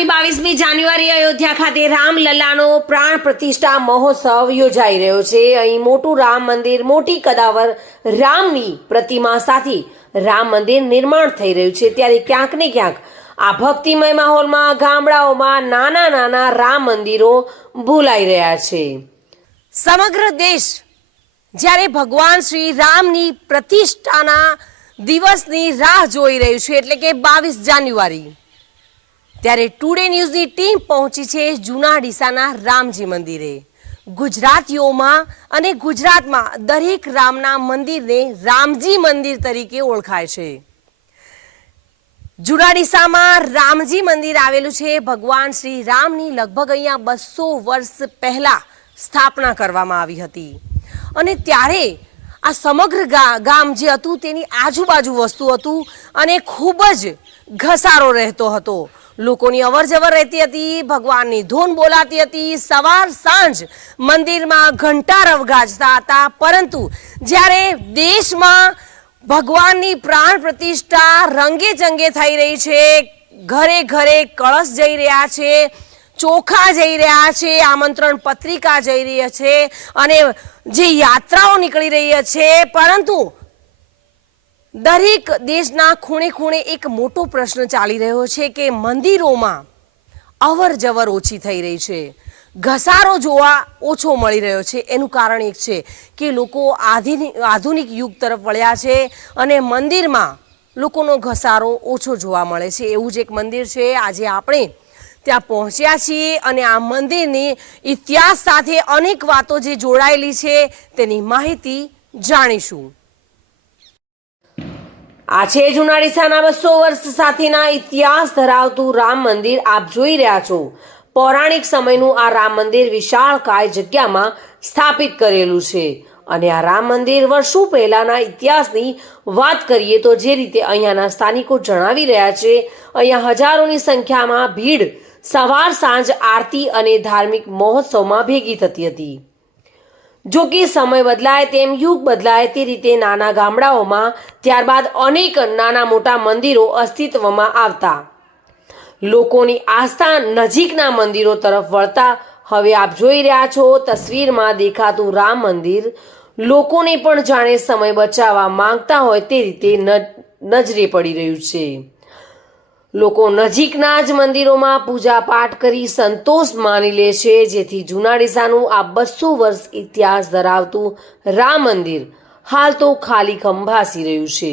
આગામી 22મી જાન્યુઆરી અયોધ્યા ખાતે રામલલ્લાનો પ્રાણ પ્રતિષ્ઠા મહોત્સવ યોજાઈ રહ્યો છે। અહીં મોટું રામ મંદિર, મોટી કદાવર રામની પ્રતિમા સાથે રામ મંદિર નિર્માણ થઈ રહ્યું છે। ત્યારે ક્યાંક ને ક્યાંક આ ભક્તિમય માહોલમાં ગામડાઓમાં નાના નાના રામ મંદિરો ભૂલાઈ રહ્યા છે। સમગ્ર દેશ જ્યારે ભગવાન શ્રી રામની પ્રતિષ્ઠાના દિવસની રાહ જોઈ રહ્યું છે, એટલે કે 22 જાન્યુઆરી, ત્યારે ટુડે ન્યૂઝની ટીમ પહોંચી છે જૂના ડીસાના રામજી મંદિરે। ગુજરાતીઓમાં અને ગુજરાતમાં દરેક રામના મંદિરને રામજી મંદિર તરીકે ઓળખાય છે। જૂના ડીસામાં રામજી મંદિર આવેલું છે। ભગવાન શ્રી રામની લગભગ અહીંયા 200 વર્ષ પહેલા સ્થાપના કરવામાં આવી હતી અને ત્યારે આ સમગ્ર ગામ જે હતું તેની આજુબાજુ વસ્તુ હતું અને ખૂબ જ ઘસારો રહેતો હતો। લોકોની અવરજવર રહેતી હતી, ભગવાનની ધૂન બોલાતી હતી, સવાર સાંજ મંદિરમાં ઘંટારવ ગાજતા હતા। પરંતુ જ્યારે દેશમાં ભગવાનની પ્રાણ પ્રતિષ્ઠા રંગે ચંગે થઈ રહી છે, ઘરે ઘરે કળશ જઈ રહ્યા છે, ચોખા જઈ રહ્યા છે, આમંત્રણ પત્રિકા જઈ રહી છે અને જે યાત્રાઓ નીકળી રહી છે, પરંતુ દરેક દેશના ખૂણે ખૂણે એક મોટો પ્રશ્ન ચાલી રહ્યો છે કે મંદિરોમાં અવર જવર ઓછી થઈ રહી છે, ઘસારો જોવા ઓછો મળી રહ્યો છે। એનું કારણ એક છે કે લોકો આધુનિક યુગ તરફ વળ્યા છે અને મંદિરમાં લોકોનો ઘસારો ઓછો જોવા મળે છે। એવું જ એક મંદિર છે, આજે આપણે ત્યાં પહોંચ્યા છીએ અને આ મંદિરની ઇતિહાસ સાથે અનેક વાતો જે જોડાયેલી છે તેની માહિતી જાણીશું। આ છે જૂના ડીસાના 200 વર્ષ સાથેના ઇતિહાસ ધરાવતું રામ મંદિર। આપ જોઈ રહ્યા છો પૌરાણિક સમયનું આ રામ મંદિર વિશાળકાય જગ્યામાં સ્થાપિત કરેલું છે અને આ રામ મંદિર વર્ષો પહેલાના ઇતિહાસની વાત કરીએ તો જે રીતે અહીંયાના સ્થાનિકો જણાવી રહ્યા છે, અહીંયા હજારોની સંખ્યામાં ભીડ સવાર સાંજ આરતી અને ધાર્મિક મહોત્સવમાં ભેગી થતી હતી। જો કે સમય બદલાય તેમ યુગ બદલાય તે રીતે નાના ગામડાઓમાં ત્યારબાદ અનેક નાના મોટા મંદિરો અસ્તિત્વમાં આવતા, લોકોની આસ્થા નજીકના મંદિરો તરફ વળતા હવે આપ જોઈ રહ્યા છો તસવીરમાં દેખાતું રામ મંદિર લોકોને પણ જાણે સમય બચાવવા માંગતા હોય તે રીતે નજરે પડી રહ્યું છે। લોકો નજીકના જ મંદિરોમાં પૂજા પાઠ કરી સંતોષ માની લે છે, જેથી જૂના ડીસાનું આ 200 વર્ષ ઇતિહાસ ધરાવતું રામ મંદિર હાલ તો ખાલી ખંભાસી રહ્યું છે।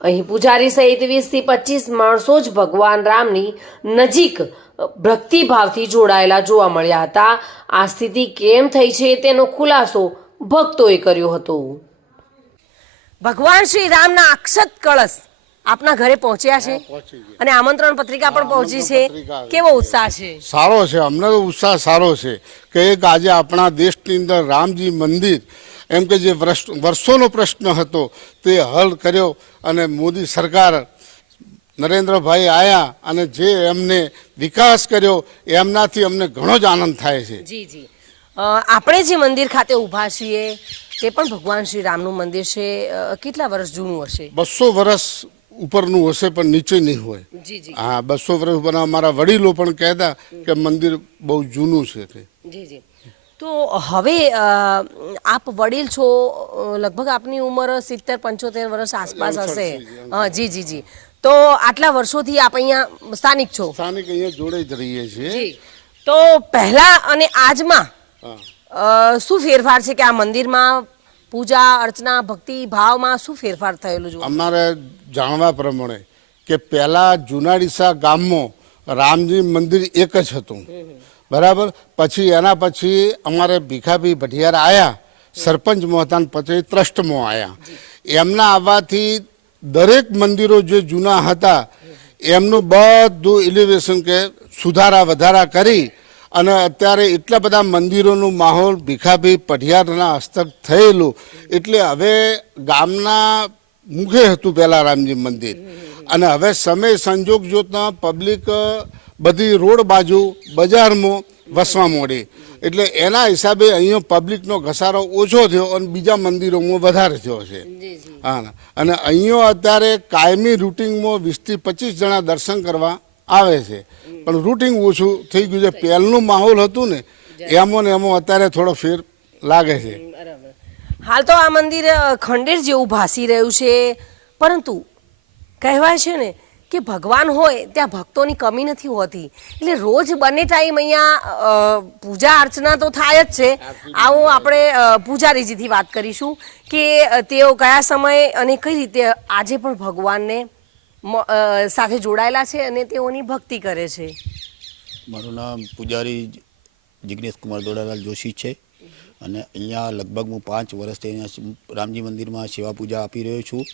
અહીં પૂજારી સહિત 20 થી 25 માણસો જ ભગવાન રામની નજીક ભક્તિભાવથી જોડાયેલા જોવા મળ્યા હતા। આ સ્થિતિ કેમ થઈ છે તેનો ખુલાસો ભક્તોએ કર્યો હતો। ભગવાન શ્રી રામના અક્ષત કળશ આપના ઘરે પહોંચ્યા છે અને આમંત્રણ પત્રિકા પણ પહોંચી છે, કેવો ઉત્સાહ છે? સારો છે, અમને તો ઉત્સાહ સારો છે કે એક આજે આપણા દેશની અંદર રામજી મંદિર એમ કે જે વર્ષોનો પ્રશ્ન હતો તે હલ કર્યો અને મોદી સરકાર નરેન્દ્રભાઈ આવ્યા અને જે એમને વિકાસ કર્યો એમનાથી અમને ઘણો જ આનંદ થાય છે। જી જી, આપણે જે મંદિર ખાતે ઊભા છીએ તે પણ ભગવાન શ્રી રામનું મંદિર છે। કેટલા વર્ષ જૂનું હશે? 200 વર્ષ ઉપરનું હશે પણ નીચે નહીં હોય। જી જી, હા, 200 વર્ષ ઉપર અમારા વડીલો પણ કહેતા કે મંદિર બહુ જૂનું છે। જી જી, તો હવે આપ વડીલ છો, લગભગ આપની ઉંમર 70-75 વર્ષ આસપાસ હશે। જી જી જી, તો આટલા વર્ષોથી આપ અહીંયા સ્થાનિક છો? સ્થાનિક અહીંયા જોડે જ રહીએ છીએ। તો પહેલા અને આજમાં શું ફેરફાર છે કે આ મંદિરમાં પૂજા અર્ચના ભક્તિ ભાવમાં શું ફેરફાર થયેલું છે? અમારે જાણવા પ્રમાણે કે પહેલા જૂના ડીસા ગામમાં રામજી મંદિર એક જ હતું, બરાબર। પછી એના પછી અમારે ભીખાભાઈ ભટિયાર આવ્યા, સરપંચમાં હતા, પછી ટ્રસ્ટમાં આવ્યા। એમના આવવાથી દરેક મંદિરો જે જૂના હતા એમનું બધું એલિવેશન કે સુધારા વધારા કરી અને અત્યારે એટલા બધા મંદિરોનું માહોલ ભીખાભાઈ પઢિયારના હસ્તક થયેલું, એટલે હવે ગામના મુખે હતું પહેલાં રામજી મંદિર અને હવે સમય સંજોગ જોતા પબ્લિક બધી રોડ બાજુ બજારમાં વસવા માંડી, એટલે એના હિસાબે અહીંયા પબ્લિકનો ઘસારો ઓછો થયો અને બીજા મંદિરોમાં વધારે થયો છે। હા, અને અહીંયા અત્યારે કાયમી રૂટિંગમાં 20 થી 25 જણા દર્શન કરવા આવે છે, પણ રૂટિંગ ઓછું થઈ ગયું છે. પહેલનું માહોલ હતું ને એમાં ને એમાં અત્યારે થોડો ફેર લાગે છે. હાલ તો આ મંદિર ખંડેર જેવું ભાસી રહ્યું છે, પરંતુ કહેવાય છે ને કે ભગવાન હોય ત્યાં ભક્તોની કમી નથી હોતી, એટલે રોજ બંને ટાઈમ અહીંયા પૂજા અર્ચના તો થાય જ છે. આવો આપણે પૂજારીજીથી વાત કરીશું કે તેઓ કયા સમયે અને કઈ રીતે આજે પણ ભગવાનને સાથે જોડાયેલા છે અને તેઓની ભક્તિ કરે છે. મારું નામ પૂજારી જિગ્નેશ કુમાર દોડાલાલ જોશી છે અને અહીંયા લગભગ હું 5 વર્ષથી અહીંયા રામજી મંદિરમાં સેવા પૂજા આપી રહ્યો છું.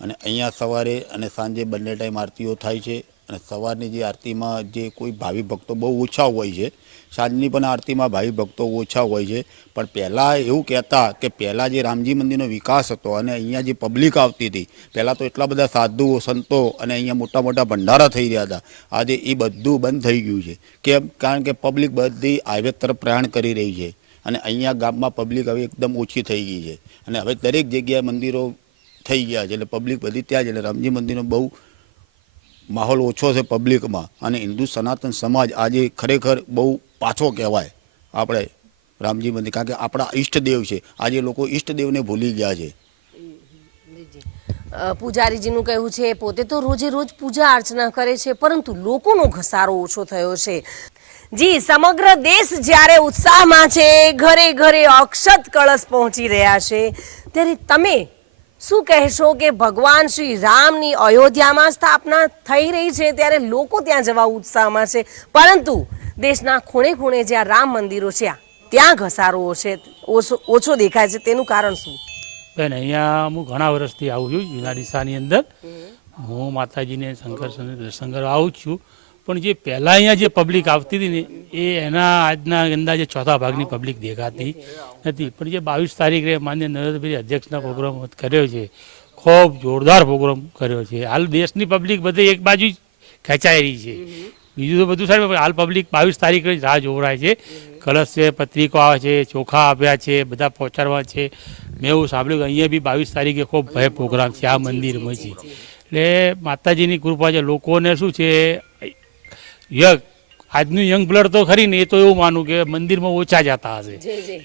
અને અહીંયા સવારે અને સાંજે બંને ટાઈમ આરતીઓ થાય છે. અને સવારની જે આરતીમાં જે કોઈ ભાવિ ભક્તો બહુ ઓછા હોય છે, સાંજની પણ આરતીમાં ભાવિ ભક્તો ઓછા હોય છે. પણ પહેલાં એવું કહેતા કે પહેલાં જે રામજી મંદિરનો વિકાસ હતો અને અહીંયા જે પબ્લિક આવતી હતી, પહેલાં તો એટલા બધા સાધુઓ સંતો અને અહીંયા મોટા મોટા ભંડારા થઈ રહ્યા હતા. આજે એ બધું બંધ થઈ ગયું છે. કેમ? કારણ કે પબ્લિક બધી હાઈવે તરફ પ્રયાણ કરી રહી છે અને અહીંયા ગામમાં પબ્લિક હવે એકદમ ઓછી થઈ ગઈ છે. અને હવે દરેક જગ્યાએ મંદિરો થઈ ગયા છે, એટલે પબ્લિક બધી ત્યાં જ. એટલે રામજી મંદિરનો બહુ માહોલ ઓછો છે પબ્લિકમાં. અને હિન્દુ સનાતન સમાજ આજે ખરેખર બહુ પાછો કહેવાય આપણે રામજી મંદિર, કારણ કે આપણા ઈષ્ટદેવ છે. આજે લોકો ઈષ્ટદેવને ભૂલી ગયા છે. પૂજારીજીનું કહેવું છે પોતે તો રોજે રોજ પૂજા અર્ચના કરે છે, પરંતુ લોકોનો ઘસારો ઓછો થયો છે. જી, સમગ્ર દેશ જ્યારે ઉત્સાહમાં છે, ઘરે ઘરે અક્ષત કળશ પહોંચી રહ્યા છે, ત્યારે તમે શું કહેશો કે ભગવાન શ્રી રામની અયોધ્યામાં સ્થાપના થઈ રહી છે ત્યારે લોકો ત્યાં જવા ઉત્સાહમાં છે, પરંતુ દેશના ખૂણે ખૂણે જ્યાં રામ મંદિરો છે ત્યાં ઘસારો ઓછો દેખાય છે, તેનું કારણ શું? બેન, અહીંયા હું ઘણા વર્ષથી આવું છું. જૂના ડીસાની અંદર હું માતાજીને શંકર દર્શન કરવા આવું છું. પણ જે પહેલાં અહીંયા જે પબ્લિક આવતી હતી ને એ એના આજના અંદાજે ચોથા ભાગની પબ્લિક દેખાતી નથી. પણ જે 22 તારીખે માન્ય નરેન્દ્રભાઈ અધ્યક્ષના પ્રોગ્રામ કર્યો છે, ખૂબ જોરદાર પ્રોગ્રામ કર્યો છે. હાલ દેશની પબ્લિક બધી એક બાજુ જ ખેંચાઈ રહી છે, બીજું તો બધું સારું. હાલ પબ્લિક 22 તારીખે જ રાહ જોવડાય છે. કળશ છે, પત્રિકો આવે છે, ચોખા આપ્યા છે, બધા પહોંચાડવા છે. મેં એવું સાંભળ્યું કે અહીંયા બી 22 તારીખે ખૂબ ભય પ્રોગ્રામ છે આ મંદિરમાં છે. એટલે માતાજીની કૃપા છે. લોકોને શું છે, આજનું યંગ બ્લડ તો ખરી ને, એ તો એવું માનું કે મંદિરમાં ઓછા જતા હશે,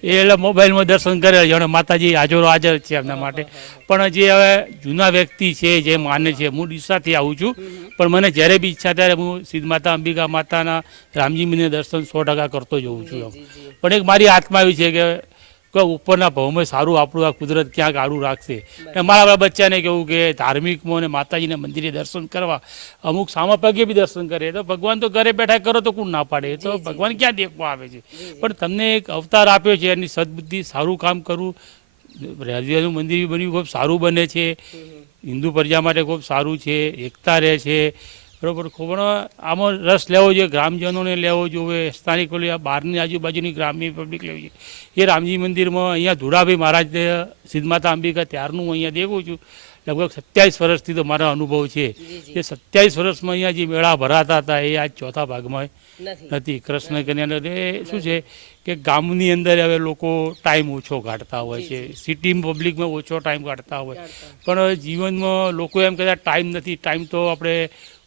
એ એટલે મોબાઈલમાં દર્શન કરે જાણે માતાજી હાજરો હાજર છે એમના માટે. પણ જે હવે જૂના વ્યક્તિ છે જે માને છે, હું ડીસાથી આવું છું, પણ મને જ્યારે બી ઈચ્છા ત્યારે હું સિદ્ધ માતા અંબિકા માતાના રામજી મંદિરના દર્શન 100% કરતો જ હોઉં છું. પણ એક મારી આત્મા એવી છે કે ઉપરના ભાવમાં સારું આપણું આ કુદરત ક્યાંક આડું રાખશે. અને મારા બચ્ચાને કેવું કે ધાર્મિકમાં અને માતાજીના મંદિરે દર્શન કરવા, અમુક સામા પગે બી દર્શન કરે, તો ભગવાન તો ઘરે બેઠા કરો તો કોણ ના પાડે, તો ભગવાન ક્યાં દેખવા આવે છે. પણ તમને એક અવતાર આપ્યો છે, એની સદબુદ્ધિ, સારું કામ કરવું. રાજ્યનું મંદિર બન્યું ખૂબ સારું બને છે, હિન્દુ પ્રજા માટે ખૂબ સારું છે, એકતા રહે છે, બરાબર. પણ આમાં રસ લેવો જોઈએ, ગ્રામજનોને લેવો જોઈએ, સ્થાનિકો બહારની આજુબાજુની ગ્રામ્ય પબ્લિક લેવી જોઈએ. એ રામજી મંદિરમાં અહીંયા ધુડાભાઈ મહારાજ સિદ્ધ માતા અંબિકા ત્યારનું હું અહીંયા દેખું છું. લગભગ 27 વર્ષથી તો મારો અનુભવ છે. એ 27 વર્ષમાં અહીંયા જે મેળા ભરાતા હતા એ આજ ચોથા ભાગમાં નથી. કૃષ્ણ કન્યા શું છે કે ગામની અંદર હવે લોકો ટાઈમ ઓછો કાઢતા હોય છે, સિટી પબ્લિકમાં ઓછો ટાઈમ કાઢતા હોય. પણ જીવનમાં લોકો એમ કહેતા ટાઈમ નથી. ટાઈમ તો આપણે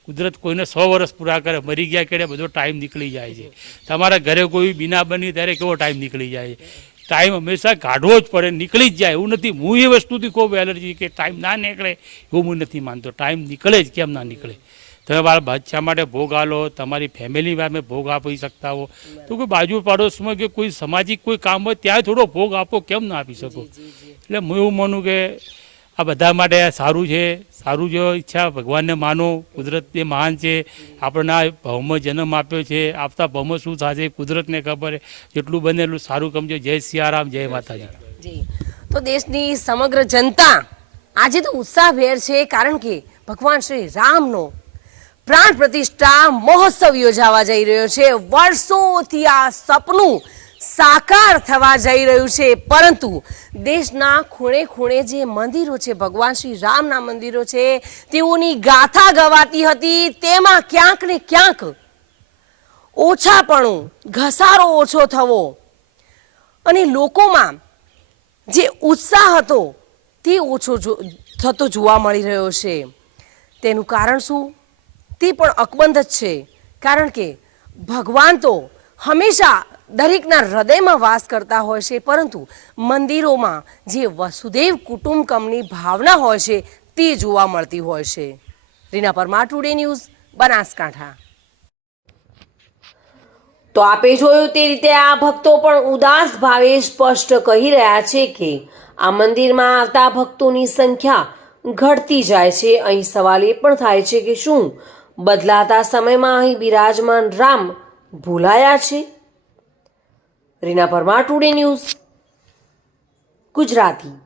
કુદરત કોઈને 100 વર્ષ પૂરા કરે, મરી ગયા કે બધો ટાઈમ નીકળી જાય છે. તમારા ઘરે કોઈ બીના બની ત્યારે કેવો ટાઈમ નીકળી જાય છે. ટાઈમ હંમેશા કાઢવો જ પડે, નીકળી જ જાય એવું નથી. હું એ વસ્તુથી ખૂબ એલર્જી કે ટાઈમ ના નીકળે એવું હું નથી માનતો. ટાઈમ નીકળે જ, કેમ ના નીકળે. તમે મારા બચ્ચા માટે ભોગ આલો, તમારી ફેમિલી માટે ભોગ આપી શકતા હો, તો કોઈ બાજુ પાડોશમાં કે કોઈ સામાજિક કોઈ કામ હોય ત્યાં થોડો ભોગ આપો, કેમ ના આપી શકો. એટલે હું એવું માનું કે આ બધા માટે સારું છે. સારું જો ઈચ્છા ભગવાનને માનો, કુદરત એ મહાન છે. આપણને આ ભાવમાં જન્મ આપ્યો છે, આપતા ભાવમાં શું થશે કુદરતને ખબર. જેટલું બને એટલું સારું કમજો. જય સિયારામ, જય માતાજી. તો દેશની સમગ્ર જનતા આજે તો ઉત્સાહભેર છે, કારણ કે ભગવાન શ્રી રામનો પ્રાણ પ્રતિષ્ઠા મહોત્સવ યોજાવા જઈ રહ્યો છે. વર્ષોથી આ સપનું સાકાર થવા જઈ રહ્યું છે, પરંતુ દેશના ખૂણે ખૂણે જે મંદિરો છે, ભગવાન શ્રી રામના મંદિરો છે, તેઓની ગાથા ગવાતી હતી, તેમાં ક્યાંક ને ક્યાંક ઓછાપણું, ઘસારો ઓછો થવો અને લોકોમાં જે ઉત્સાહ હતો તે ઓછો થતો જોવા મળી રહ્યો છે. તેનું કારણ શું? તે પણ અકબંધ જ છે, કારણ કે ભગવાન તો હંમેશા દરેકના હૃદયમાં વાસ કરતા હોય છે, પરંતુ મંદિરોમાં જે વસુદેવ કુટુંબકમની ભાવના હોય છે તે જોવા મળતી હોય છે. Reena Parmar, today news, Banaskantha. તો આપે જોયું તે રીતે આ ભક્તો પણ ઉદાસ ભાવે સ્પષ્ટ કહી રહ્યા છે કે આ મંદિરમાં આવતા ભક્તોની સંખ્યા ઘટતી જાય છે. અહીં સવાલ એ પણ થાય છે કે શું બદલાતા સમયમાં અહીં બિરાજમાન રામ ભૂલાયા છે? Reena Parmar, today news, Gujarati.